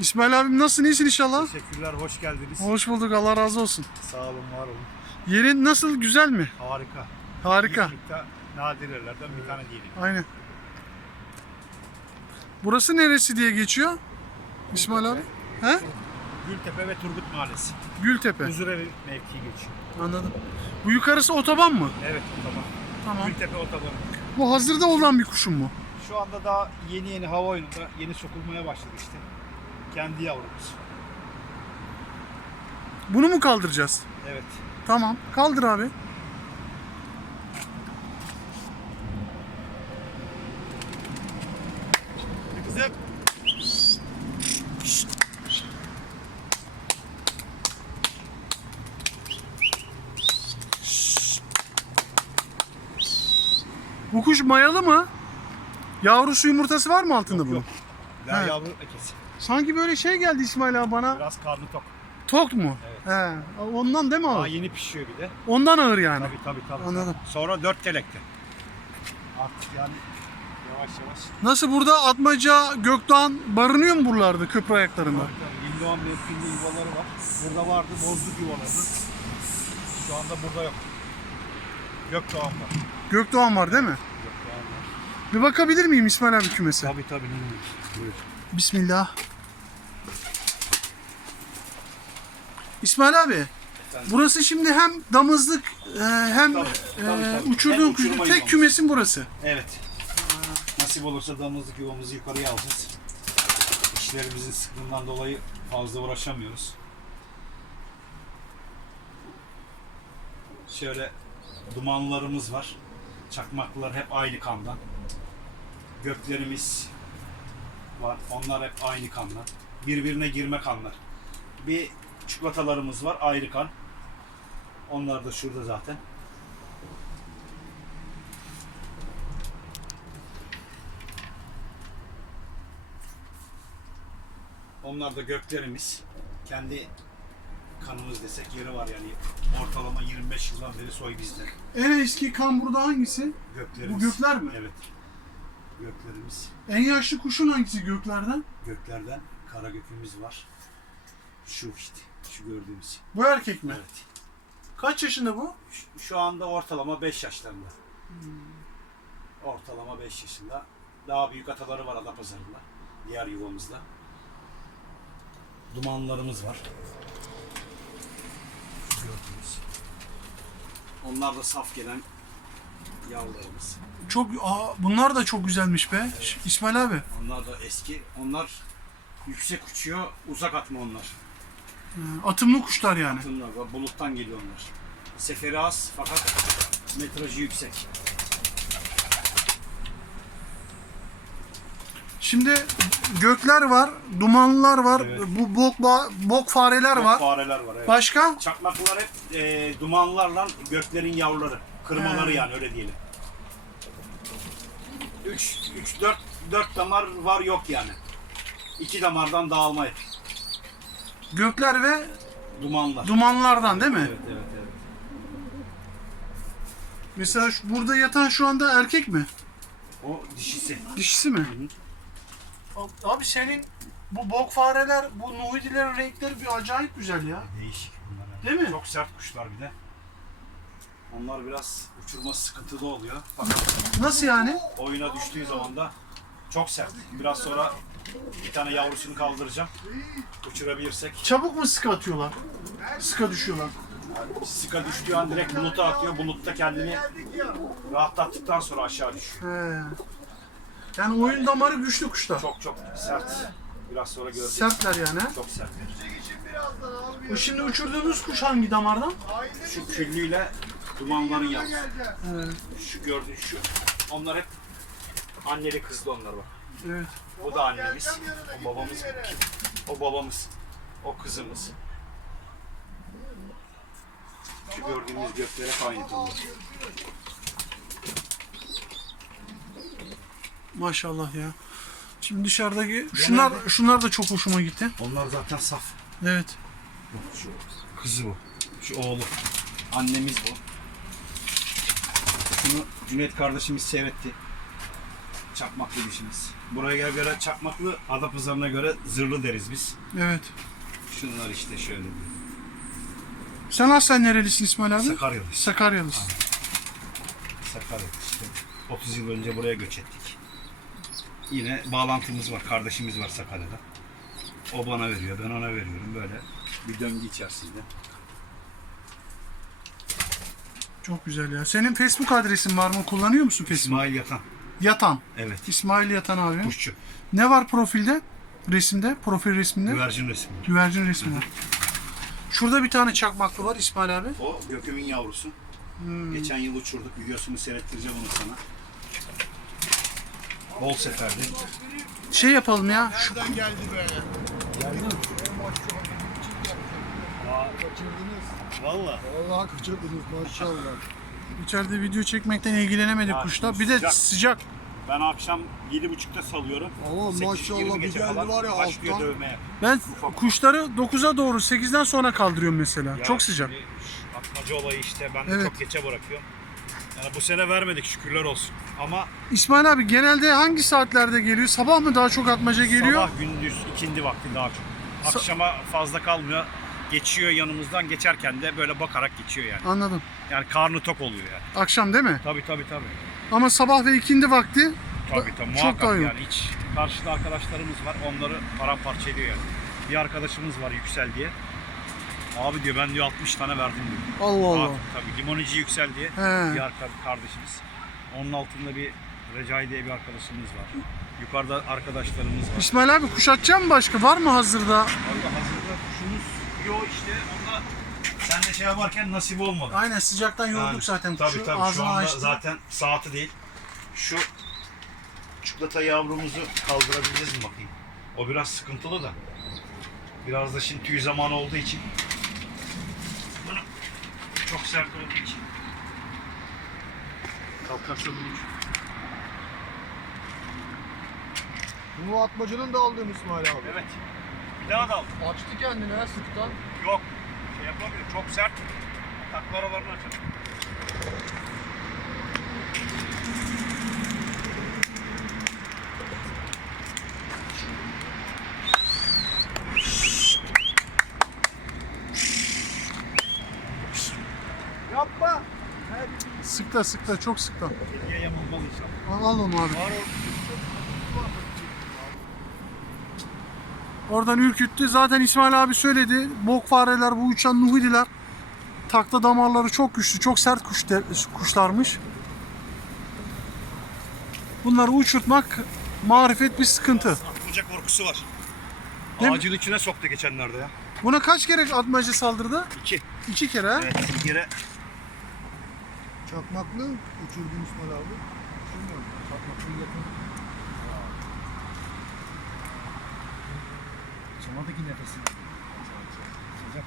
İsmail abim nasılsın? İyisin inşallah. Teşekkürler, hoş geldiniz. Hoş bulduk. Allah razı olsun. Sağ olun, var olun. Yerin nasıl? Güzel mi? Harika. Harika. İzmit'te nadirelerden bir tane diyelim. Aynen. Burası neresi diye geçiyor? İsmail abi? He? Gültepe ve Turgut Mahallesi. Gültepe. Huzurevi mevkii geçiyor. Anladım. Bu yukarısı otoban mı? Evet, otoban. Tamam. Gültepe otobanı. Bu hazırda olan bir kuşun mu? Şu anda daha yeni yeni hava oyununda yeni sokulmaya başladı işte. Kendi yavrumuz. Bunu mu kaldıracağız? Evet. Tamam. Kaldır abi. Kızım. Bu kuş mayalı mı? Yavrusu yumurtası var mı altında bunun? Yok. Daha He. yavru ekesi. Sanki böyle şey geldi İsmail abi bana. Biraz karnı tok. Tok mu? Evet. He. Ondan değil mi Daha ağır? yeni pişiyor bir de. Ondan ağır yani. Tabii tabii tabii. Anladım. Sonra dört kelekte. Artık yani yavaş yavaş. Nasıl burada Atmaca, Gökdoğan barınıyor mu buralarda köprü ayaklarında? Gündoğan mevkinde yuvaları var. Burada vardı bozluk yuvaları. Şu anda burada yok. Gökdoğan var. Gökdoğan var değil mi? Gökdoğan var. Bir bakabilir miyim İsmail abi kümese? Tabii tabii. Buyur. Bismillah. İsmail abi, burası şimdi hem damızlık e, hem Tabii, e, tabii, tabii. uçurduğun uçurma tek yuvamız. kümesin burası. Evet. Nasip olursa damızlık yuvamızı yukarıya alacağız. İşlerimizin sıklığından dolayı fazla uğraşamıyoruz. Şöyle dumanlarımız var. Çakmaklar hep aynı kandan. Göklerimiz var. Onlar hep aynı kandan. Birbirine girme kanlar. Bir çikolatalarımız var ayrı kan. Onlar da şurada zaten. Onlar da göklerimiz. Kendi kanımız desek yeri var yani. Ortalama 25 yıldan beri soy bizde. En eski kan burada hangisi? Göklerimiz. Bu gökler mi? Evet. Göklerimiz. En yaşlı kuşun hangisi göklerden? Göklerden kara gökümüz var. Şu işte. Şu gördüğümüz. Bu erkek mi? Evet. Kaç yaşında bu? Şu- Şu anda ortalama 5 yaşlarında. Ortalama 5 yaşında. Daha büyük ataları var Adapazarı'nda. Diğer yuvamızda. Dumanlarımız var. Gördüğünüz. Onlar da saf gelen yavrularımız. Çok aa, bunlar da çok güzelmiş be. Ş- İsmail abi. Onlar da eski. Onlar yüksek uçuyor. Uzak atma onlar. E, Atımlı kuşlar yani. Var, buluttan geliyor onlar. Seferi az fakat metrajı yüksek. Şimdi gökler var, dumanlar var, Evet. bu bok bok fareler Bok var. Fareler var evet. Başka? Çakmaklar hep e, dumanlarla göklerin yavruları. Kırmaları He. yani öyle diyelim. 3 3 4 4 damar var yok yani. İki damardan dağılma hep. Gökler ve Dumanlar. dumanlardan değil mi? Evet evet evet. Mesela şu- burada yatan şu anda erkek mi? O dişisi. Dişisi mi? Abi senin bu bok fareler, bu nuhidilerin renkleri bir acayip güzel ya. Değişik bunlar. Değil mi? Çok sert kuşlar bir de. Onlar biraz uçurma sıkıntılı oluyor. Fakat Nasıl yani? oyuna düştüğü zaman da çok sert. Biraz sonra bir tane yavrusunu kaldıracağım. Uçurabilirsek. Çabuk mu sıkı atıyorlar? Sıka düşüyorlar. Sıka düştüğü an direkt buluta atıyor. Bulutta kendini rahatlattıktan sonra aşağı düşüyor. He. Yani oyun damarı güçlü kuşlar. Çok çok sert. Biraz sonra göreceğiz. Sertler yani. Çok sert. Bu şimdi uçurduğunuz kuş hangi damardan? Şu küllüyle dumanların yavrusu. Evet. Şu gördüğün şu. Onlar hep anneli kızlı onlar bak. Evet. Bu da annemiz. O babamız. O babamız. O kızımız. Şu gördüğümüz göklere onlar. Maşallah ya. Şimdi dışarıdaki şunlar şunlar da çok hoşuma gitti. Onlar zaten saf. Evet. Şu kızı bu. Şu oğlu. Annemiz bu. Şunu Cüneyt kardeşimiz seyretti. Çakmaklı dişimiz. Buraya göre çakmaklı, Adapazarı'na göre zırhlı deriz biz. Evet. Şunlar işte şöyle. Sen aslen nerelisin İsmail abi? Sakaryalıyız. Sakaryalısın. Sakarya işte. 30 yıl önce buraya göç ettik. Yine bağlantımız var, kardeşimiz var Sakarya'da. O bana veriyor, ben ona veriyorum. Böyle bir döngü içerisinde. Çok güzel ya. Senin Facebook adresin var mı? Kullanıyor musun Facebook? İsmail Yatan. Yatan. Evet. İsmail Yatan abi. Kuşçu. Ne var profilde? Resimde? Profil resminde? Güvercin resmi. Güvercin resmi var. Şurada bir tane çakmaklı var İsmail abi. O Göküm'ün yavrusu. Geçen yıl uçurduk. Videosunu seyrettireceğim onu sana. Bol seferdi. Şey yapalım ya. Şu, Nereden geldi be? Kaçırdınız. Valla. Vallahi kaçırdınız maşallah. İçeride video çekmekten ilgilenemedik Ya, kuşla. Bir de sıcak. sıcak. Ben akşam 7.30'da salıyorum. Ama 8, maşallah 20 bir gece geldi falan var ya başlıyor alttan. dövmeye. Ben kuşları 9'a doğru 8'den sonra kaldırıyorum mesela. Ya Çok sıcak. şimdi şu Atmaca olayı işte ben Evet. çok geçe bırakıyorum. Yani bu sene vermedik şükürler olsun. Ama İsmail abi genelde hangi saatlerde geliyor? Sabah mı daha çok atmaca geliyor? sabah gündüz ikindi vakti daha çok. Akşama fazla kalmıyor. Geçiyor yanımızdan geçerken de böyle bakarak geçiyor yani. Anladım. Yani karnı tok oluyor yani. Akşam değil mi? Tabii tabii tabii. Ama sabah ve ikindi vakti Tabii tabii Çok muhakkak daha iyi. yani hiç karşıda arkadaşlarımız var onları paramparça ediyor yani. Bir arkadaşımız var Yüksel diye. Abi diyor ben diyor 60 tane verdim diyor. Allah Allah. Tabii, tabii limonici Yüksel diye He. bir arka, kardeşimiz. Onun altında bir Recai diye bir arkadaşımız var. Yukarıda arkadaşlarımız var. İsmail abi kuş atacak mı başka? Var mı hazırda? Allah hazırda kuşumuz yok işte onda sen de şey yaparken nasip olmadı. Aynen sıcaktan yorulduk Yani, zaten. Tabii tabii şu anda açtı. zaten saati değil. Şu çikolata yavrumuzu kaldırabileceğiz mi bakayım? O biraz sıkıntılı da. Biraz da şimdi tüy zamanı olduğu için. Bunu çok sert olduğu için. Kalkarsa bulur. Bunu atmacanın da aldın İsmail abi. Evet. Da al. Açtı kendini ha sıktan. Yok. Şey yapamıyor. Çok sert. Takla aralarını açar. Yapma. Sıkta sıkta çok sıkta. Hediye yamulmalı inşallah. Al, al onu abi. Var o. Oradan ürküttü. Zaten İsmail abi söyledi. Bok fareler, bu uçan nuhidiler. Takla damarları çok güçlü, çok sert kuş de- kuşlarmış. Bunları uçurtmak marifet bir sıkıntı. Atmaca korkusu var. Değil mi? Ağacın içine soktu geçenlerde ya. Buna kaç kere atmaca saldırdı? İki. İki kere? Evet, bir kere Çakmaklı uçurdun İsmail abi. Çakmaklı yakın. Somadaki nefesini sıcak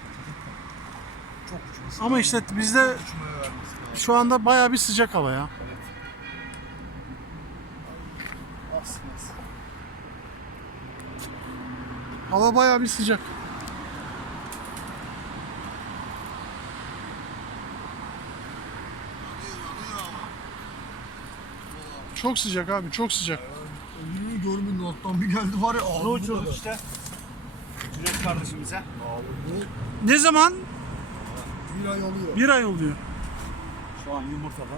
Çok uçması. Ama işte bizde Uçmaya vermesi lazım. şu anda bayağı bir sıcak hava ya. Aslında. Hava bayağı bir sıcak. Çok sıcak abi, çok sıcak. Ölümü görmedin alttan bir geldi var ya Bunu ağzına uçurduk işte. Cüneyt kardeşimize. Abi Ne zaman? bu bir ay oluyor. Bir ay oluyor. Şu an yumurtada.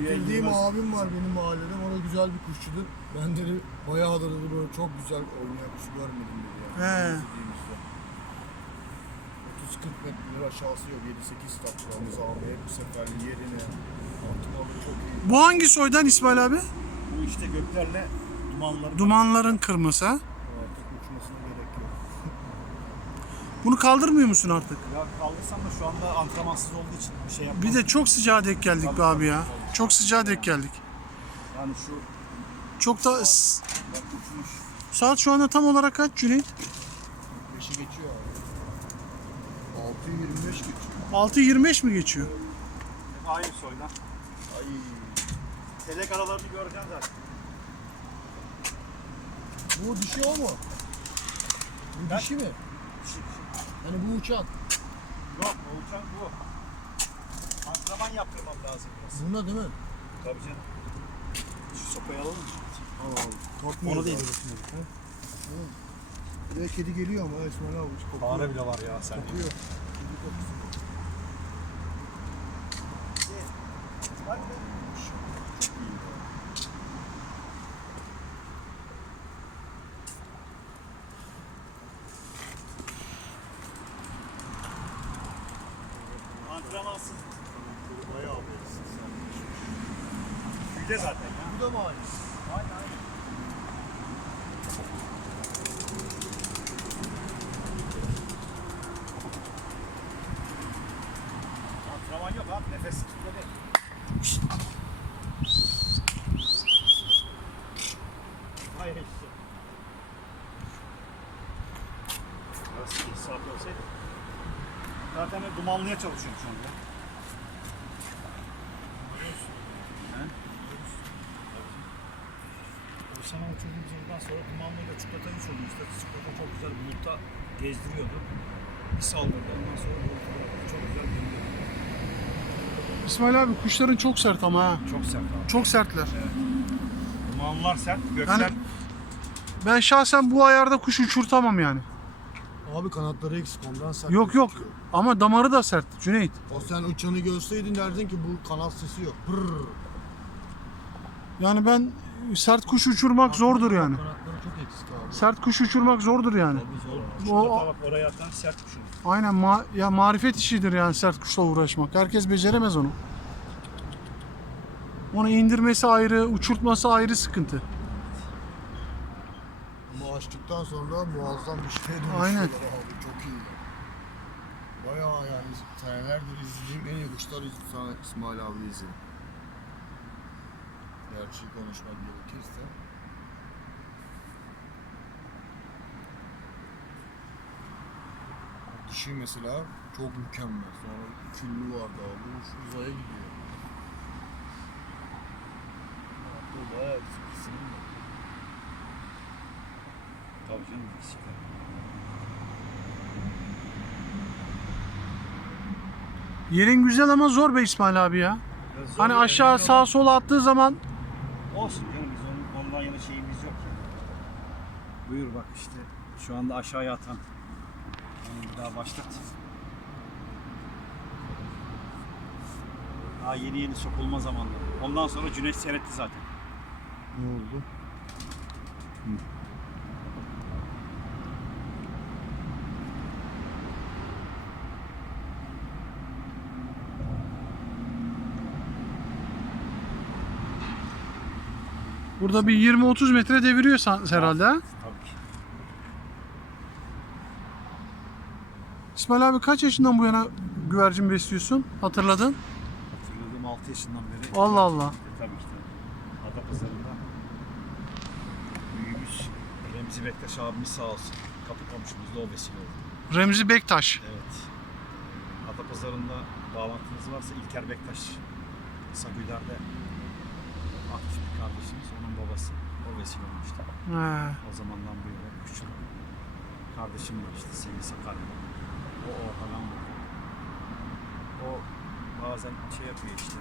Bildiğim abim var benim mahallede. O da güzel bir kuşçudur. Ben dedi bayağıdır dedi böyle çok güzel oynayan kuş görmedim dedi yani. He. İzlediğimizde. 30-40 metre aşağısı yok. 7-8 takla nizamiye bir sefer yerine. Atmalı çok iyi. Bu hangi soydan İsmail abi? Bu işte göklerle dumanları. Dumanların kırması ha? Artık uçmasına gerek yok. Bunu kaldırmıyor musun artık? Ya kaldırsam da şu anda antrenmansız olduğu için bir şey yapmam. Bir de çok sıcağa denk geldik be abi ya. Çok sıcağa denk geldik. Yani şu Çok da s- bak uçmuş. saat şu anda tam olarak kaç Cüneyt? 5'i geçiyor abi. 6.25 geçiyor. 6.25 mi geçiyor? Aynı soydan. Ay. Telek aralarını göreceksin zaten. Bu dişi o mu? Bu dişi mi? Hani bu uçan. Yok bu uçan bu. Antrenman yaptırmam lazım biraz. Buna değil mi? Tabii canım. Şu Sopayı alalım mı? Al. Onu değil. Bir de kedi geliyor ama İsmail abi. Fare bile var ya sen. Kokuyor. Kedi kokusu. Antrenmansız. Bayağı beğensin sen. Tüyde zaten ya. Bu da mı aynı? Antrenman yok abi. Nefes Hayır işte. Biraz iyi saat olsaydı. Zaten dumanlıya çalışıyorum şu anda. Bu sana uçurduğumuz yıldan sonra dumanlıyla çikolata hiç olmuştu. Çikolata çok güzel bulutta gezdiriyordu. Bir saldırdı ondan sonra çok güzel geliyordu. İsmail abi kuşların çok sert ama ha. Çok sert abi. Çok sertler. Dumanlar sert, gökler Yani- Ben şahsen bu ayarda kuş uçurtamam yani. Abi kanatları eksik ondan sert. Yok yok. gözüküyor. Ama damarı da sert Cüneyt. O sen uçanı görseydin derdin ki bu kanat sesi yok. Pırr. Yani ben sert kuş uçurmak zordur yani. Kanatları çok eksik abi. Sert kuş uçurmak zordur yani. O- oraya atan sert kuşun. Aynen ma ya marifet işidir yani sert kuşla uğraşmak. Herkes beceremez onu. Onu indirmesi ayrı, uçurtması ayrı sıkıntı. Ama açtıktan sonra muazzam bir şeye dönüşüyorlar Aynen. abi. Çok iyi. Bayağı yani senelerdir izlediğim en iyi kuşlar İsmail, İsmail abi izledim. Gerçi konuşmak gerekirse. Dişi mesela çok mükemmel. Sonra küllü vardı abi. Uç uzaya gidiyor. Bu bayağı ikisinin de. Tabii canım. bisiklet. Yerin güzel ama zor be İsmail abi ya. Hani aşağı sağa sola attığı zaman ama Olsun canım biz onun, ondan yana şeyimiz yok ya. Buyur bak işte şu anda aşağıya atan. Onu bir daha başlat. Daha yeni yeni sokulma zamanları. Ondan sonra Cüneyt seyretti zaten. Ne oldu? Burada bir 20-30 metre deviriyor san- herhalde ha? Tabii ki. İsmail abi kaç yaşından bu yana güvercin besliyorsun? Hatırladın? Hatırladığım 6 yaşından beri. Allah Allah. E, tabii ki tabii. Adapazarı'nda büyümüş Remzi Bektaş abimiz sağ olsun. Kapı komşumuz da o vesile oldu. Remzi Bektaş. Evet. Adapazarı'nda bağlantınız varsa İlker Bektaş Sagüler'de aktif bir kardeşimiz. Onun babası. O vesile olmuştu. He. O zamandan bu yana küçük kardeşim var işte Semih Sakarya. O o falan var. O bazen şey yapıyor işte.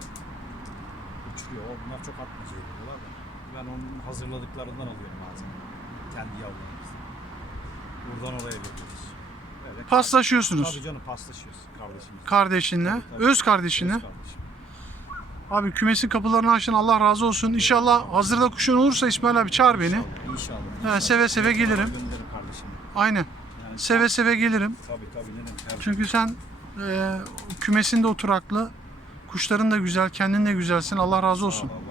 Uçuruyor. O bunlar çok atmaca ediyorlar da. Ben onun hazırladıklarından alıyorum bazen. Kendi yavrularımızdan. Buradan oraya veriyoruz. Böyle Paslaşıyorsunuz Tabii canım paslaşıyoruz kardeşimiz. kardeşinle, Tabii. öz kardeşinle. Öz kardeşim. Abi kümesin kapılarını açın Allah razı olsun. İnşallah hazırda kuşun olursa İsmail abi çağır beni. İnşallah. He, seve seve gelirim. Gönderirim kardeşim. Aynen. Yani Seve seve gelirim. Tabii tabii ne demek. Her Çünkü sen e, kümesin de oturaklı. Kuşların da güzel, kendin de güzelsin. Allah razı olsun. Allah